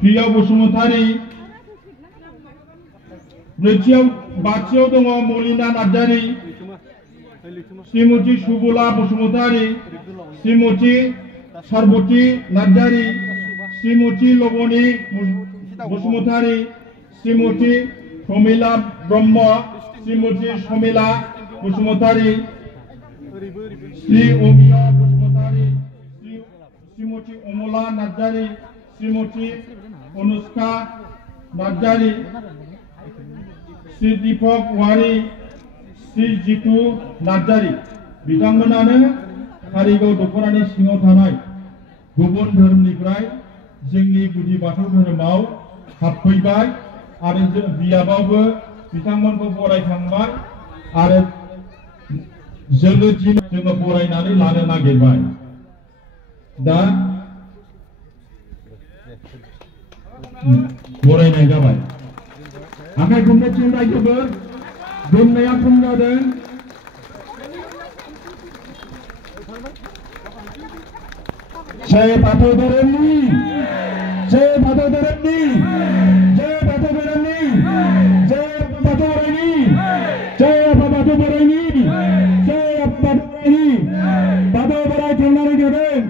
प्रिया बसुमतारी बाथियाव दङ मलिना नार्जारी श्रीमती सुबला बसुमतारी श्रीमती सारबती नार्जारी श्रीमती लबनी बसुमतारी श्रीमती प्रमिला ब्रह्म श्रीमती समिला बसुमतारी श्री अमिया बसुमतारी श्रीमती अमला नार्जारी श्रीमती अनुष्का नार्जारी श्री दीपक वारी श्री जितु नार्जारी बिथांमोनानो कारिगाव दख'रानि सिङाव थानाय गुबुन धोरोमनिफ्राय जोंनि गुदि बाथौ धोरोमाव हाबफैबाय आरो बियाबावबो बिथांमोनखौ बरायखांबाय आरो जोङो बरायनानै लानो नागिरबाय दा बरायनाय जाबाय आखाइ खमनायथिं रायजोफोर गोमनाया खम जादों जय बाथौ धोरोमनि जय बाथौ धोरोमनि जय बाथौ धोरोमनि जय बाथौ बोराइनि जय आफा बाथौ बोराइनि जय आफा बाथौ बोराइनि बाथौ बोराइ थांनानै थादों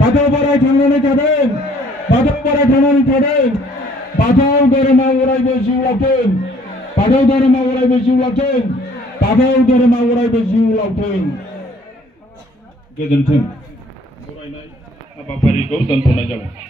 बाथौ बोराइ थांनानै थादों बाथौ बोराइ थांनानै थादों बाथौ धोरोमा अरायबो जिउ लावथों बाथौ धोरोमा अरायबो जिउ लावथों बाथौ धोरोमा अरायबो जिउ लावथों गोजोन्थों बरायनाय हाबाफारिखौ दोनथ'नाय जाबाय।